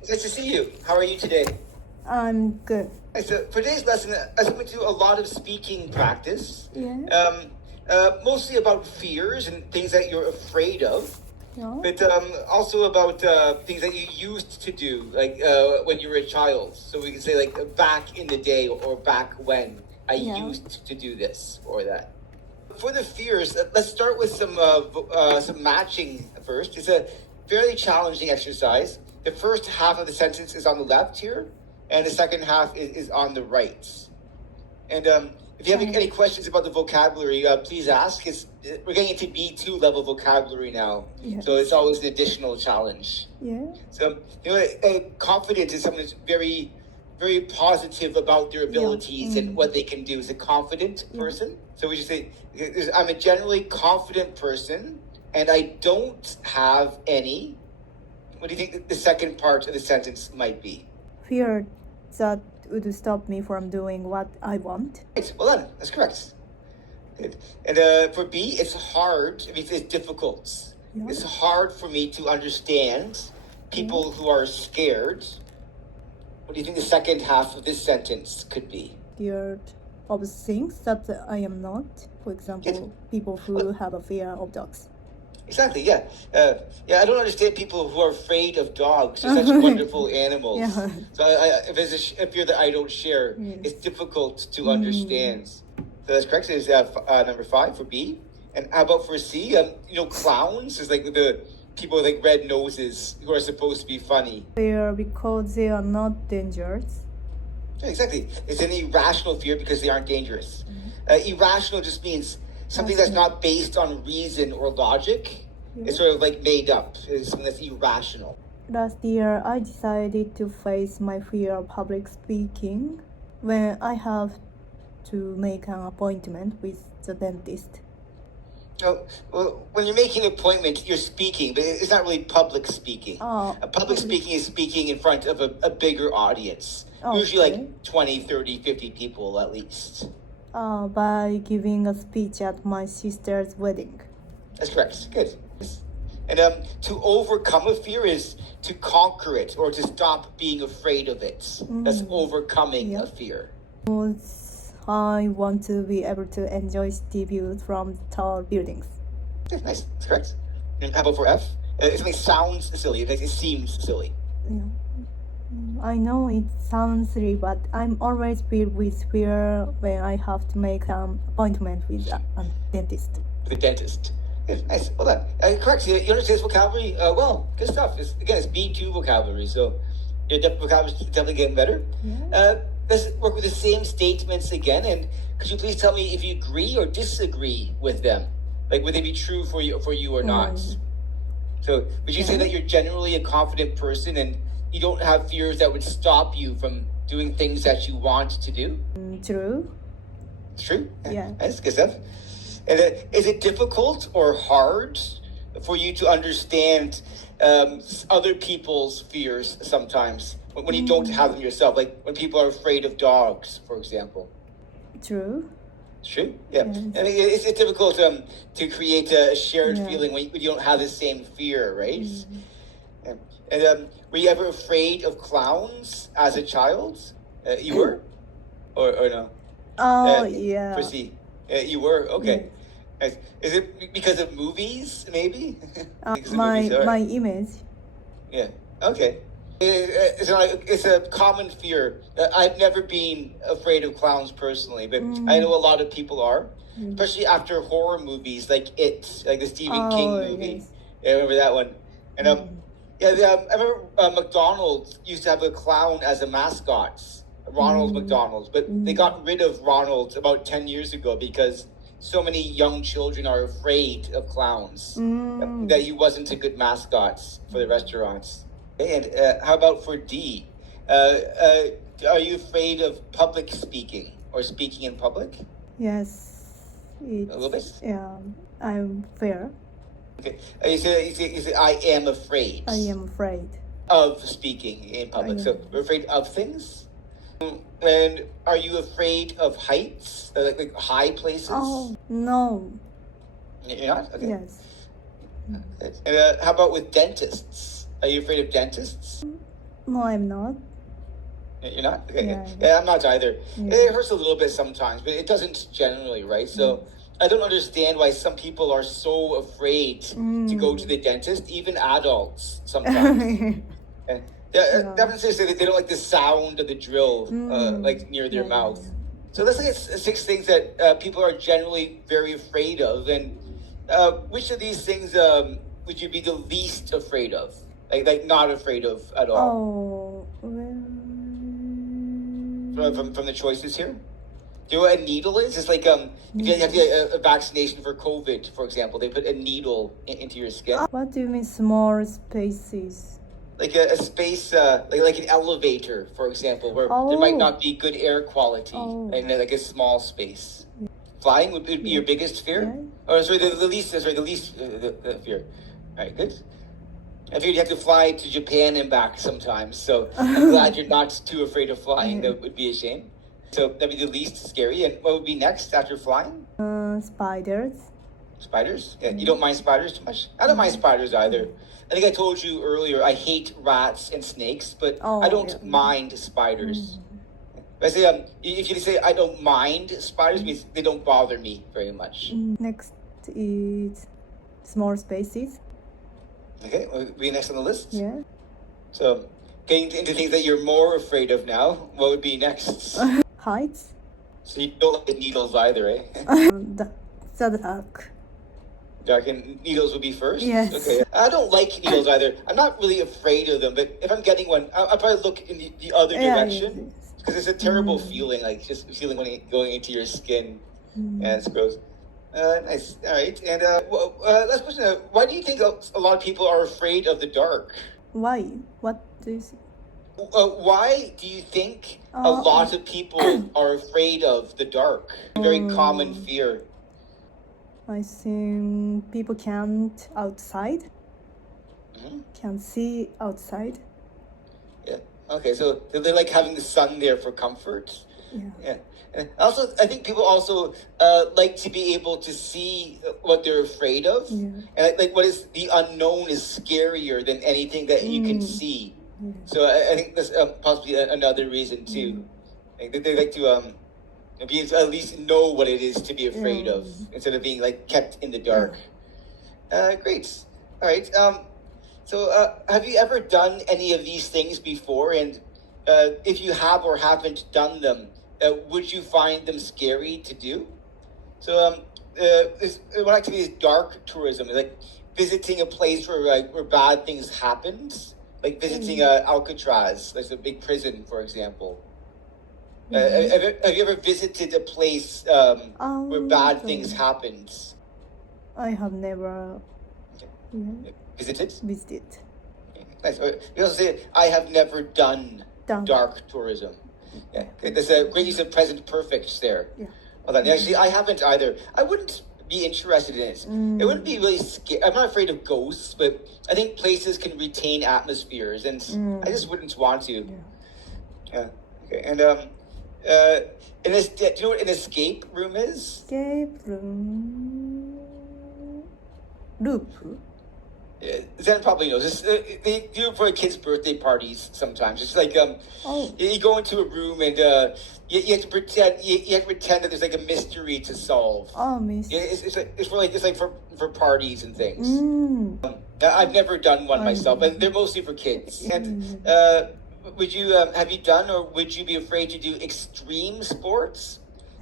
It's nice to see you. How are you today? I'm good. So for today's lesson, I was going to do a lot of speaking practice. Yeah. Mostly about fears and things that you're afraid of, Yeah. but also about things that you used to do, like when you were a child. So we can say like back in the day or back when I used to do this or that. For the fears, let's start with some matching first. It's a fairly challenging exercise. The first half of the sentence is on the left here, and the second half is on the right. And if you have any questions about the vocabulary, please ask. We're getting into B2 level vocabulary now, so it's always an additional challenge. Yeah. So, confident is someone who's very, very positive about their abilities and what they can do. Is a confident person. So we should say, I'm a generally confident person, and I don't have any. What do you think the second part of the sentence might be? Fear that would stop me from doing what I want. Right. Well done. That's correct. Good. And for B, it's hard. I mean, it's difficult. Yeah. It's hard for me to understand people who are scared. What do you think the second half of this sentence could be? Scared of things that I am not. For example, people who have a fear of dogs. Exactly, yeah. I don't understand people who are afraid of dogs. They're such wonderful animals. Yeah. So if it's a fear that I don't share, it's difficult to understand. So that's correct. So it's number 5 for B. And how about for C? Clowns is like the people with like red noses who are supposed to be funny. Fear because they are not dangerous. Yeah, exactly. It's an irrational fear because they aren't dangerous. Irrational just means something that's not based on reason or logic. It's sort of like made up. It's something that's irrational. Last year, I decided to face my fear of public speaking when I have to make an appointment with the dentist. Well, when you're making an appointment, you're speaking, but it's not really public speaking. Public speaking is speaking in front of a bigger audience. Usually like 20, 30, 50 people at least. By giving a speech at my sister's wedding. That's correct. Good. And to overcome a fear is to conquer it or to stop being afraid of it. That's overcoming a fear. I want to be able to enjoy city views from tall buildings. Yeah, nice. That's correct. And how about for F? Something sounds silly. It seems silly. Yeah. I know it sounds silly, but I'm always filled with fear when I have to make an appointment with a dentist. The dentist. Yeah, nice. Well done. Correct. You understand this vocabulary? Well, good stuff. It's B2 vocabulary, so your vocabulary is definitely getting better. Yeah. Let's work with the same statements again, and could you please tell me if you agree or disagree with them? Like, would they be true for you or not? So, would you say that you're generally a confident person and you don't have fears that would stop you from doing things that you want to do? True. It's true? Yeah. That's good stuff. And is it difficult or hard for you to understand other people's fears sometimes when you don't have them yourself? Like when people are afraid of dogs, for example. True. It's true? Yeah. Yes. I mean, it's difficult to create a shared feeling when you don't have the same fear, right? And were you ever afraid of clowns as a child? You were? Or no? Yeah. For C. You were? Okay. Nice. Is it because of movies, maybe? My image. Yeah. Okay. It's a common fear. I've never been afraid of clowns personally, but I know a lot of people are, especially after horror movies like It, like the Stephen King movie. Yes. Yeah, I remember that one. And I remember McDonald's used to have a clown as a mascot, Ronald McDonald's, but they got rid of Ronald about 10 years ago because so many young children are afraid of clowns that he wasn't a good mascot for the restaurants. And how about for D? Are you afraid of public speaking or speaking in public? Yes. A little bit? Yeah, I'm fair. Okay. You say I am afraid. I am afraid of speaking in public. So we're afraid of things? And are you afraid of heights, like high places? Oh, no. You're not? Okay. Yes. And how about with dentists? Are you afraid of dentists? No, I'm not. You're not? Okay. Yeah. Yeah, I'm not either. Yeah. It hurts a little bit sometimes, but it doesn't generally, right? So I don't understand why some people are so afraid to go to the dentist, even adults sometimes. Definitely say that they don't like the sound of the drill, like near their mouth. So let's look at 6 things that people are generally very afraid of. And which of these things would you be the least afraid of? Like not afraid of at all? Oh, well. From the choices here? Do you know what a needle is? It's like if you have to get a vaccination for COVID, for example, they put a needle into your skin. What do you mean small spaces? Like a space, like an elevator, for example, where there might not be good air quality, and like a small space. Flying would be your biggest fear? Yeah. Or sorry, the least fear. All right, good. I figured you have to fly to Japan and back sometimes, so I'm glad you're not too afraid of flying. That would be a shame. So that'd be the least scary. And what would be next after flying? Spiders. Spiders? Yeah, you don't mind spiders too much? I don't mind spiders either. I think I told you earlier I hate rats and snakes, but I don't mind spiders. I say if you say I don't mind spiders, it means they don't bother me very much. Next is small spaces. Okay, will be next on the list? Yeah. So getting into things that you're more afraid of now, what would be next? Heights. So you don't like needles either, eh? The dark. Dark and needles would be first? Yes. Okay. I don't like needles either. I'm not really afraid of them, but if I'm getting one, I'll probably look in the other direction. Because it's a terrible feeling, like just feeling when it going into your skin. Yeah, it's gross. Nice. All right. And last question. Why do you think a lot of people are afraid of the dark? Why? What do you see? Why do you think a lot of people are afraid of the dark? A very common fear. I think people can't outside. Can see outside. Yeah. Okay. So they like having the sun there for comfort. Yeah. And also, I think people also like to be able to see what they're afraid of. And like what is the unknown is scarier than anything that you can see. So I think that's possibly another reason too. Like they like to be at least know what it is to be afraid of instead of being like kept in the dark. Great. All right. So have you ever done any of these things before? And if you have or haven't done them, would you find them scary to do? So one activity is dark tourism. It's like visiting a place where bad things happened, like visiting Alcatraz, like a big prison, for example. Have you ever visited a place where bad things happened? I have never Visited? visited. Nice. You also say, I have never done dark tourism. Yeah, there's a great use of present perfect there. Yeah. Well done. Actually, I haven't either. I wouldn't be interested in it. It wouldn't be really scary. I'm not afraid of ghosts, but I think places can retain atmospheres, and I just wouldn't want to. Yeah. Okay. And do you know what an escape room is? Escape room. Loop. Zen probably knows this. They do it for kids' birthday parties sometimes. It's like you go into a room and you have to pretend that there's like a mystery to solve. Mystery. It's like for parties and things. I've never done one myself, and they're mostly for kids. And would you have you done or would you be afraid to do extreme sports?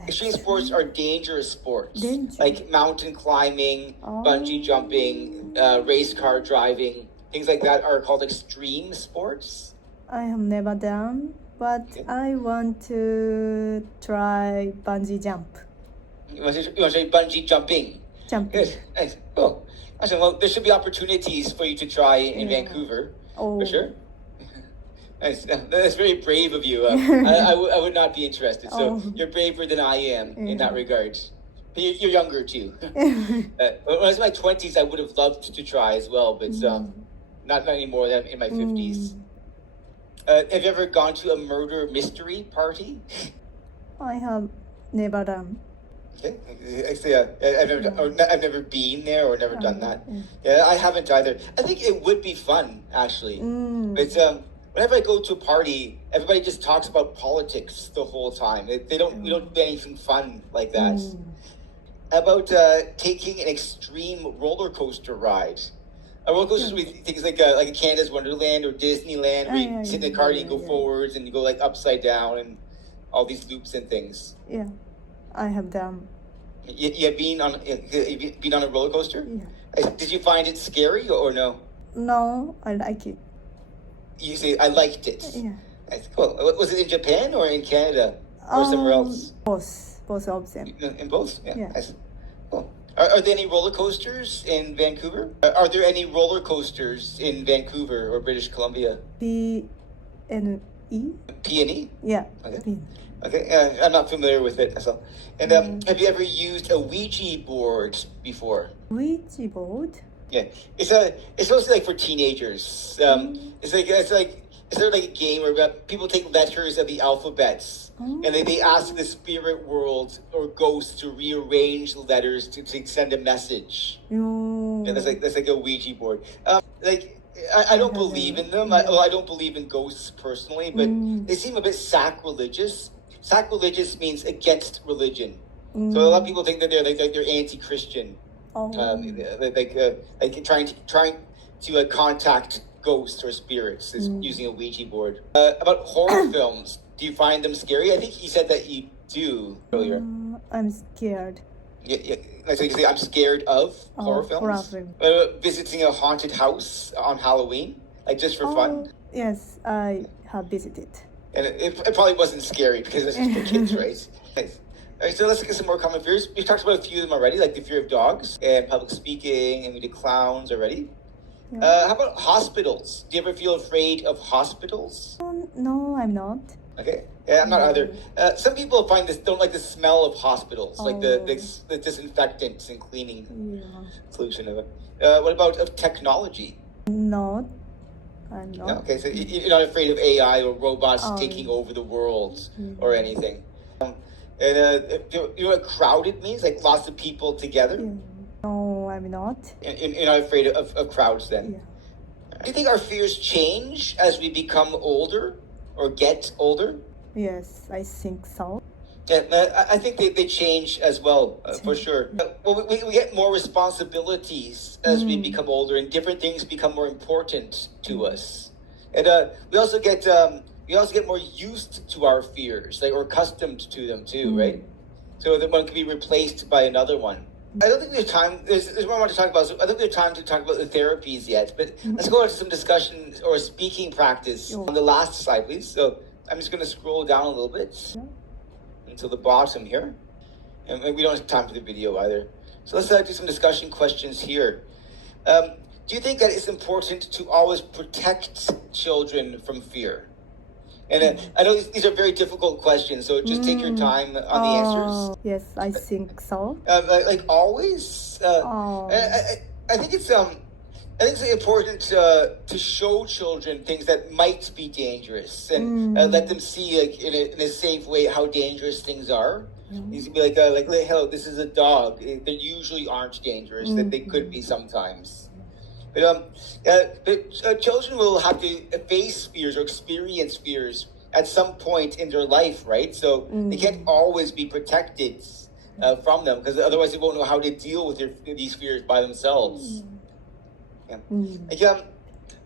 Extreme sports are dangerous sports, like mountain climbing, bungee jumping, race car driving. Things like that are called extreme sports. I have never done, but I want to try bungee jump. You want to try bungee jumping? Jumping. Good. Nice. Cool. Awesome. Well, there should be opportunities for you to try in Vancouver, for sure. That's very brave of you. I would not be interested. So you're braver than I am in that regard. You're younger too. When I was in my 20s, I would have loved to try as well, but not anymore. I'm in my 50s. Have you ever gone to a murder mystery party? I have never done. Okay. Actually, I've never been there or never done that. Yeah, I haven't either. I think it would be fun, actually. But when whenever I go to a party, everybody just talks about politics the whole time. We don't do anything fun like that. About taking an extreme roller coaster ride. Roller coasters with things like a Canada's Wonderland or Disneyland, where you sit in the car and you go forwards and you go like upside down and all these loops and things. Yeah, I have done. You have been on a roller coaster? Yeah. Did you find it scary or no? No, I like it. You say, I liked it. Yeah. That's cool. Was it in Japan or in Canada or somewhere else? Both of them. In both? Yeah. Yeah. Cool. Are there any roller coasters in Vancouver? Are there any roller coasters in Vancouver or British Columbia? P&E? P&E? Yeah. Okay. Okay, I'm not familiar with it. So, and have you ever used a Ouija board before? Ouija board? Yeah, it's mostly like for teenagers. It's sort of like a game where people take letters of the alphabets and they ask the spirit world or ghosts to rearrange the letters to send a message. And that's like a Ouija board. I don't believe in them. I don't believe in ghosts personally, but they seem a bit sacrilegious. Sacrilegious means against religion. So a lot of people think that they're anti-Christian. Like trying to contact ghosts or spirits is using a Ouija board. About horror films, do you find them scary? I think you said that you do earlier. I'm scared. Yeah. Like you say, I'm scared of horror films. Visiting a haunted house on Halloween, like just for fun. Yes, I have visited. And it probably wasn't scary because it's just for kids, right? Nice. All right, so let's look at some more common fears. We've talked about a few of them already, like the fear of dogs and public speaking, and we did clowns already. How about hospitals? Do you ever feel afraid of hospitals? No, I'm not. Okay. Yeah, I'm not either. Some people don't like the smell of hospitals, like the disinfectants and cleaning solution of it. What about of technology? No, I'm not. No? Okay, so you're not afraid of AI or robots taking over the world or anything. And you know what crowded means? Like lots of people together? No, I'm not. You're not afraid of crowds then? Yeah. Do you think our fears change as we become older or get older? Yes, I think so. Yeah, I think they change as well, for sure. Well, we get more responsibilities as we become older, and different things become more important to us. And we also get more used to our fears, or accustomed to them too, right? So that one can be replaced by another one. I don't think we have time. There's more I want to talk about. So I don't think we have time to talk about the therapies yet. But let's go on to some discussion or speaking practice on the last slide, please. So I'm just going to scroll down a little bit until the bottom here. And we don't have time for the video either. So let's do some discussion questions here. Do you think that it's important to always protect children from fear? And I know these are very difficult questions, so just take your time on the answers. Yes, I think so. Like always, I think it's important to show children things that might be dangerous and let them see in a safe way how dangerous things are. You can be like, hello, this is a dog. They usually aren't dangerous. That they could be sometimes. But children will have to face fears or experience fears at some point in their life, right? So they can't always be protected from them, because otherwise they won't know how to deal with these fears by themselves.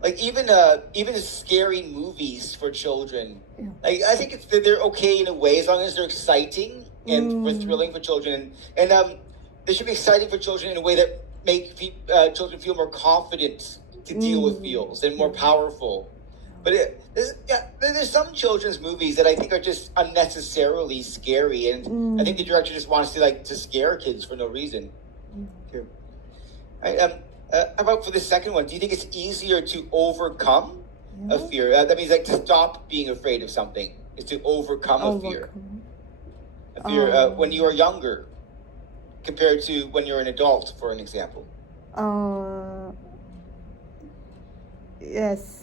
Like even scary movies for children. Like I think they're okay in a way as long as they're exciting and thrilling for children, and they should be exciting for children in a way that make children feel more confident to deal with feels and more powerful. But there's some children's movies that I think are just unnecessarily scary, and I think the director just wants to scare kids for no reason. Here. Right, how about for the second one? Do you think it's easier to overcome a fear? That means to stop being afraid of something is to overcome a fear. A fear when you are younger, compared to when you're an adult, for an example. Yes.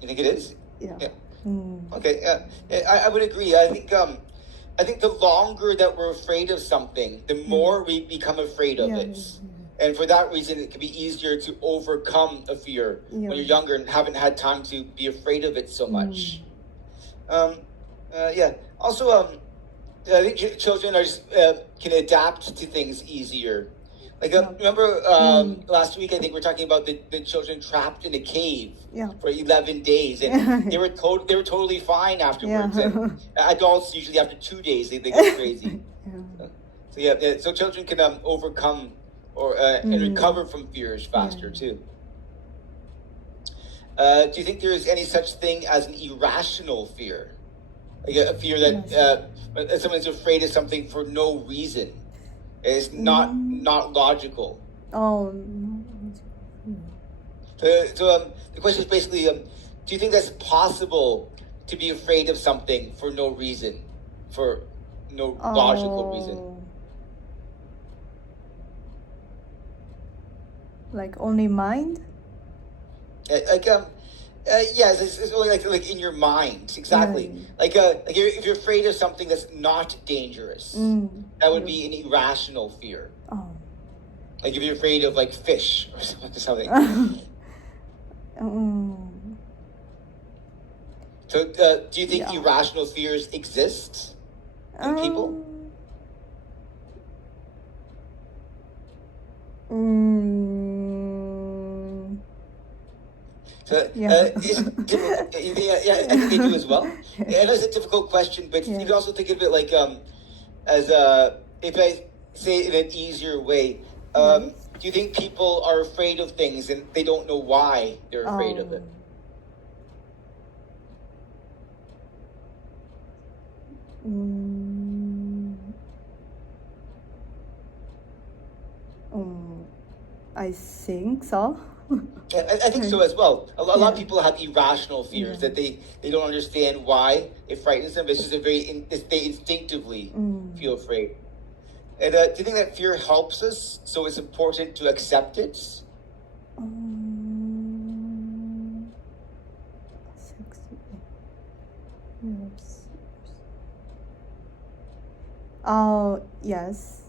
You think it is? Yeah. Okay. I would agree. I think the longer that we're afraid of something, the more we become afraid of it. And for that reason, it can be easier to overcome a fear when you're younger and haven't had time to be afraid of it so much. Also, I think children are just, can adapt to things easier. Like, remember last week, I think we were talking about the children trapped in a cave for 11 days, and they were totally fine afterwards. And adults usually after 2 days they go crazy. So children can overcome or and recover from fears faster too. Do you think there is any such thing as an irrational fear? Like a fear that someone's afraid of something for no reason. It's not logical. Oh. So the question is basically, do you think that's possible to be afraid of something for no reason, for no logical reason? Like only mind? Yes, it's only like in your mind, exactly. Like if you're afraid of something that's not dangerous, that would be an irrational fear. Like if you're afraid of like fish or something. So do you think irrational fears exist in people? So, I think they do as well. I know it's a difficult question, but you can also think of it like as if I say it in an easier way. Do you think people are afraid of things and they don't know why they're afraid of it? I think so. I think so as well. A lot of people have irrational fears that they don't understand why it frightens them. It's just they instinctively feel afraid. And do you think that fear helps us? So it's important to accept it? Yes.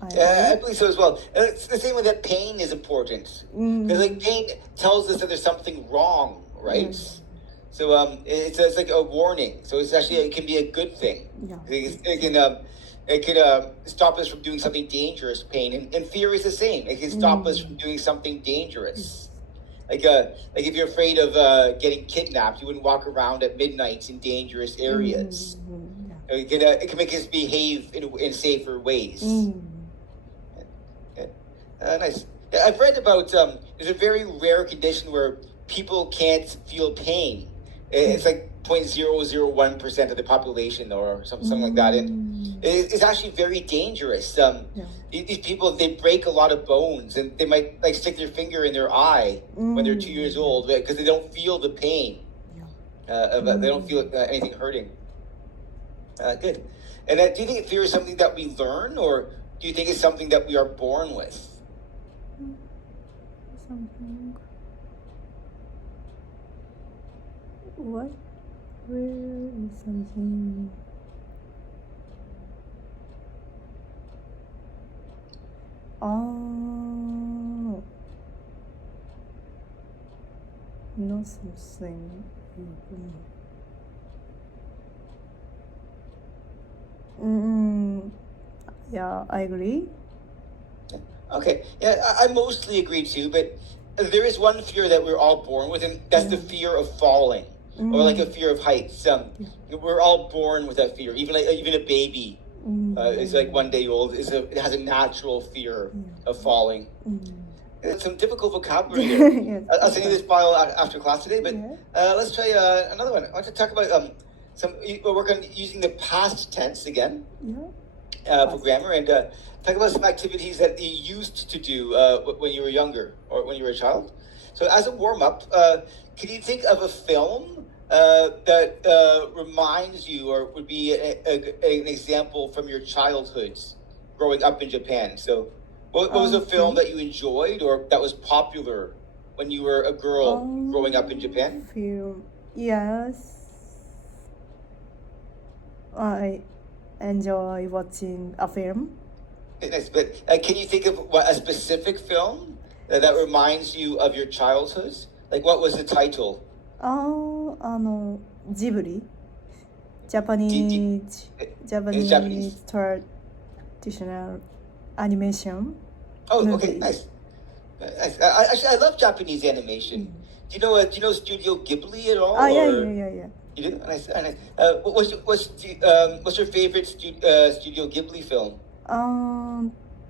I believe so as well. It's the same way that pain is important. Because like pain tells us that there's something wrong, right? So it's like a warning. So it's actually it can be a good thing. It can stop us from doing something dangerous. Pain and fear is the same. It can stop us from doing something dangerous. Like if you're afraid of getting kidnapped, you wouldn't walk around at midnight in dangerous areas. It can make us behave in safer ways. Nice. I've read about there's a very rare condition where people can't feel pain. It's like 0.001% of the population or something like that. And it's actually very dangerous. These people, they break a lot of bones and they might like stick their finger in their eye when they're 2 years old because they don't feel the pain. They don't feel anything hurting. Good. And do you think fear is something that we learn, or do you think it's something that we are born with? What? Where is something? Not something. Yeah, I agree. Okay. Yeah, I mostly agree too, but there is one fear that we're all born with, and that's the fear of falling, or like a fear of heights. We're all born with that fear. Even a baby is like 1 day old. It has a natural fear of falling. It's some difficult vocabulary here. I'll send you this file after class today, but let's try another one. I want to talk about we'll work on using the past tense again for grammar, and talk about some activities that you used to do when you were younger or when you were a child. So as a warm-up, can you think of a film that reminds you or would be an example from your childhood growing up in Japan? So what was a film that you enjoyed or that was popular when you were a girl growing up in Japan? Film. Yes. I enjoy watching a film. Nice. But can you think of a specific film that reminds you of your childhood? Like, what was the title? ジブリ Japanese traditional animation. Oh, movie. okay, nice. Nice. Actually, I love Japanese animation. Do you know Studio Ghibli at all? Yeah. You do? Nice. Nice. What's your favorite Studio Ghibli film?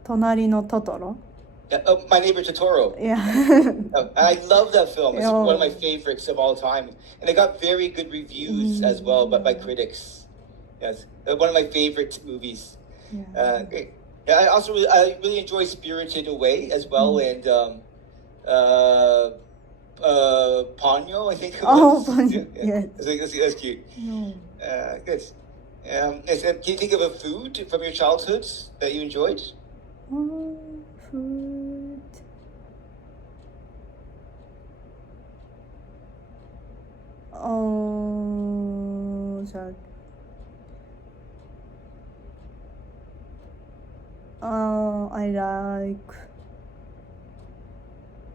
隣のトトロ My Neighbor Totoro. Yeah. I love that film. It's Oh. one of my favorites of all time. And it got very good reviews as well by critics. Yes. One of my favorite movies. Yeah. Great. Yeah, I really enjoy Spirited Away as well, and Ponyo, I think it was. Ponyo, yes. That's cute. No. Good. Can you think of a food from your childhood that you enjoyed? Food. I like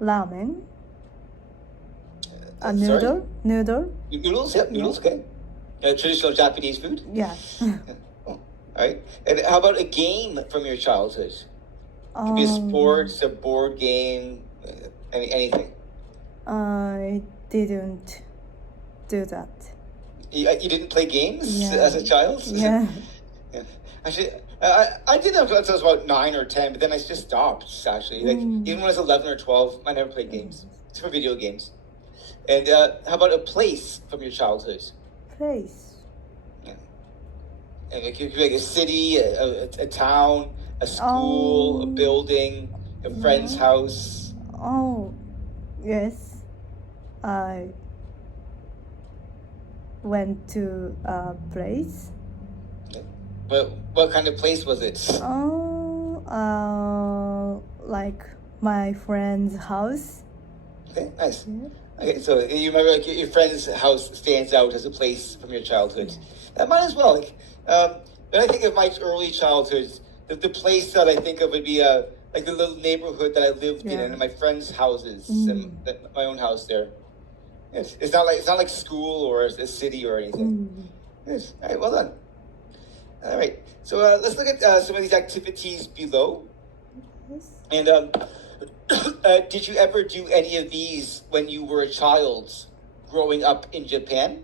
ramen. Sorry? Noodle. Noodles? Yep, noodles, okay. Traditional Japanese food? Yeah. All right. And how about a game from your childhood? Could be a sports, a board game, anything. I didn't do that. You didn't play games Yeah. as a child? Yeah. Yeah. Actually, I did that until I was about 9 or 10, but then I just stopped, actually. Like, even when I was 11 or 12, I never played games. It's for video games. And how about a place from your childhood? Place. Yeah. And it could be like a city, a town, a school, a building, a friend's house. Oh, yes. I went to a place. But what kind of place was it? Like my friend's house. Okay, nice. Yeah. Okay, so you remember like your friend's house stands out as a place from your childhood. Mine as well. Like, when I think of my early childhood, the place that I think of would be like the little neighborhood that I lived in, and my friends' houses, and my own house there. Yes, it's not like school or a city or anything. Yes, all right, well done. All right, so let's look at some of these activities below. Yes. And did you ever do any of these when you were a child growing up in Japan?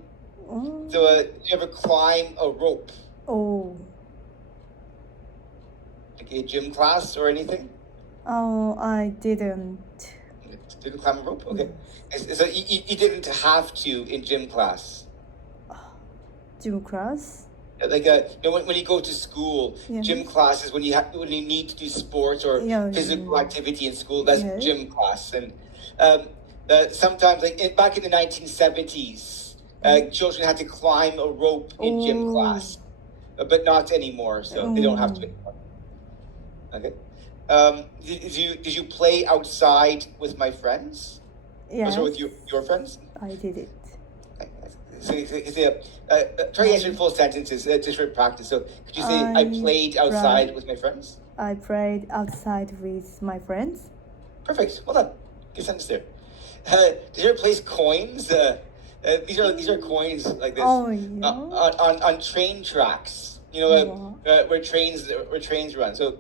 So did you ever climb a rope? Oh. Like a gym class or anything? Oh, I didn't. Didn't climb a rope? Okay. So you didn't have to in gym class? Gym class? Like when you go to school, gym class is when you need to do sports or physical activity in school. That's gym class. And sometimes, like back in the 1970s, children had to climb a rope in gym class, but not anymore. So they don't have to anymore. Okay. Did you play outside with my friends? Yes. Or with your friends? I did it. So, try to answer in full sentences just for practice. So, could you say, I played outside with my friends? I played outside with my friends. Perfect. Well done. Good sentence there. Did you ever place coins? These are coins like this on train tracks. You know, where trains run. So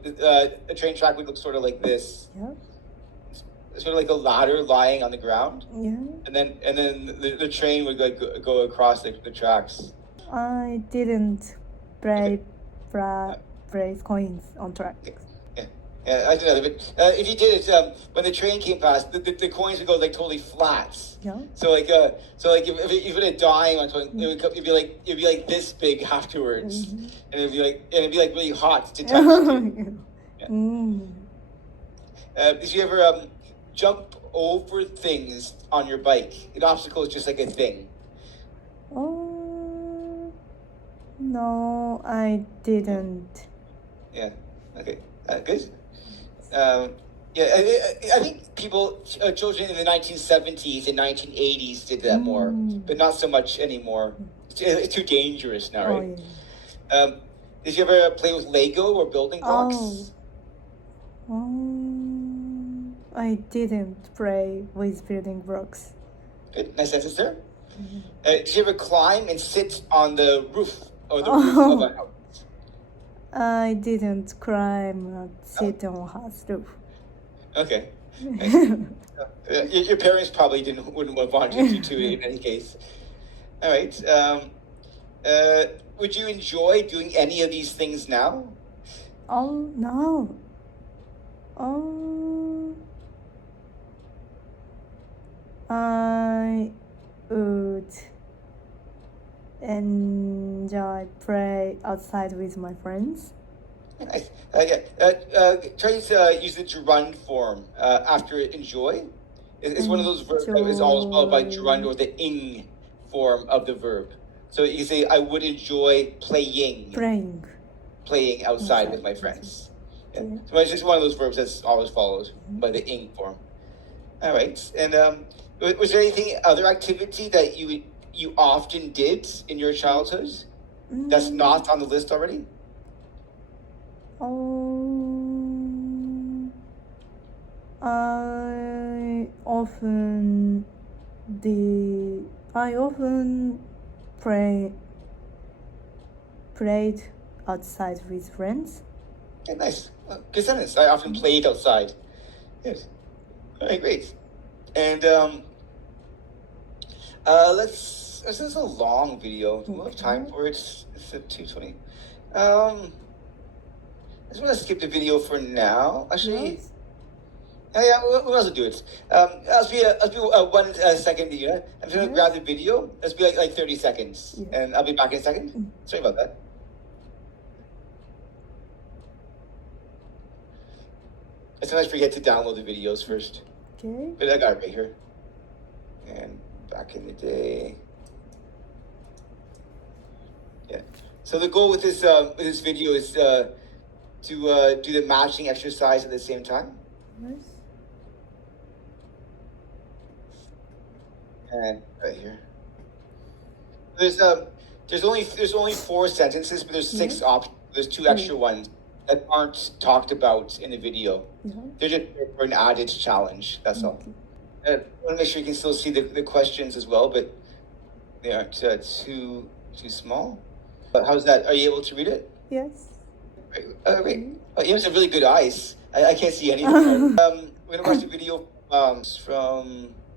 a train track would look sort of like this. Yeah. Sort of like a ladder lying on the ground. Yeah. And then the train would go across the tracks. I didn't place coins on track. Yeah, I did that. But if you did it, when the train came past, the coins would go like totally flat. Yeah. So if you put a dime on something, it'd be like this big afterwards, and it'd be like really hot to touch. Did you ever jump over things on your bike? An obstacle is just like a thing. Oh, no, I didn't. Yeah. Okay. Good. I think children in the 1970s and 1980s did that more, but not so much anymore. It's too dangerous now, right? Did you ever play with Lego or building blocks? I didn't play with building blocks. Good. Nice sentence there. Did you ever climb and sit on the roof or the roof of a house? I didn't climb and sit on house roof. Okay. Nice. Your parents probably wouldn't have wanted you to in any case. All right. Would you enjoy doing any of these things now? Oh no. I would enjoy play outside with my friends. Nice. Try to use the gerund form after enjoy. It's one of those verbs that is always followed by gerund or the ing form of the verb. So you say, I would enjoy playing outside with my friends. Yeah. So it's just one of those verbs that's always followed by the ing form. All right. And was there anything, other activity that you often did in your childhood that's not on the list already? I often played outside with friends. Okay, nice. Good sentence. I often played outside. Yes. All right, great. And this is a long video. Do we have time for it? It's at 2:20. I just want to skip the video for now. Actually, yeah, we'll also do it. Let's be 1 second. Yeah, I'm just gonna grab the video. Let's be like 30 seconds, and I'll be back in a second. Sorry about that. I sometimes forget to download the videos first. Okay. But I got it right here. And back in the day. Yeah. So the goal with this video is to do the matching exercise at the same time. Yes. And right here. There's only 4 sentences, but there's 6 options. There's 2 extra ones that aren't talked about in the video. They're just for an added challenge. That's all. I want to make sure you can still see the questions as well, but they aren't too small. But how's that? Are you able to read it? Yes. Great. You have some really good eyes. I can't see anything. We're going to watch the video from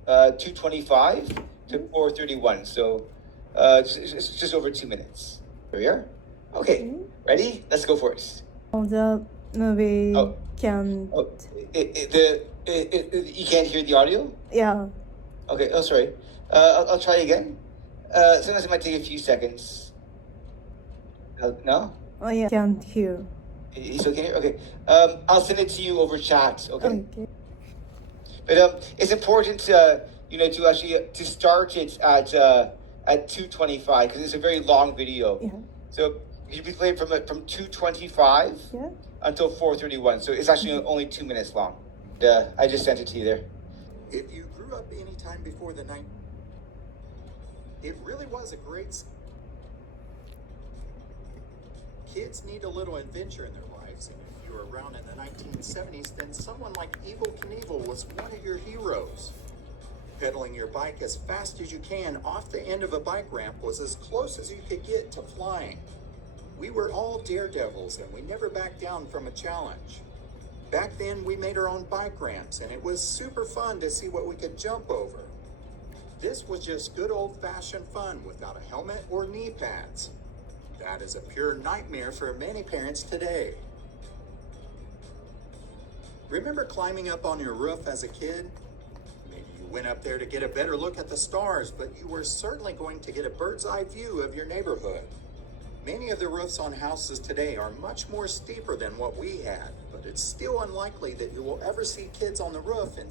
2:25 to 4:31. So it's just over 2 minutes. Here we are. Okay. Ready? Let's go for it. The movie can. You can't hear the audio? Yeah. Okay. Oh, sorry. I'll try again. Sometimes it might take a few seconds. No? Oh yeah. Can't hear. You still can't hear? Okay. I'll send it to you over chat. Okay. But it's important to to start it at 2:25 because it's a very long video. Yeah. So you be playing from 2:25 until 4:31. So it's actually only 2 minutes long. I just sent it to you there. If you grew up any time before the night, it really was a great. Kids need a little adventure in their lives, and if you were around in the 1970s, then someone like Evel Knievel was one of your heroes. Pedaling your bike as fast as you can off the end of a bike ramp was as close as you could get to flying. We were all daredevils, and we never backed down from a challenge. Back then, we made our own bike ramps, and it was super fun to see what we could jump over. This was just good old-fashioned fun without a helmet or knee pads. That is a pure nightmare for many parents today. Remember climbing up on your roof as a kid? Maybe you went up there to get a better look at the stars, but you were certainly going to get a bird's eye view of your neighborhood. Many of the roofs on houses today are much more steeper than what we had, but it's still unlikely that you will ever see kids on the roof in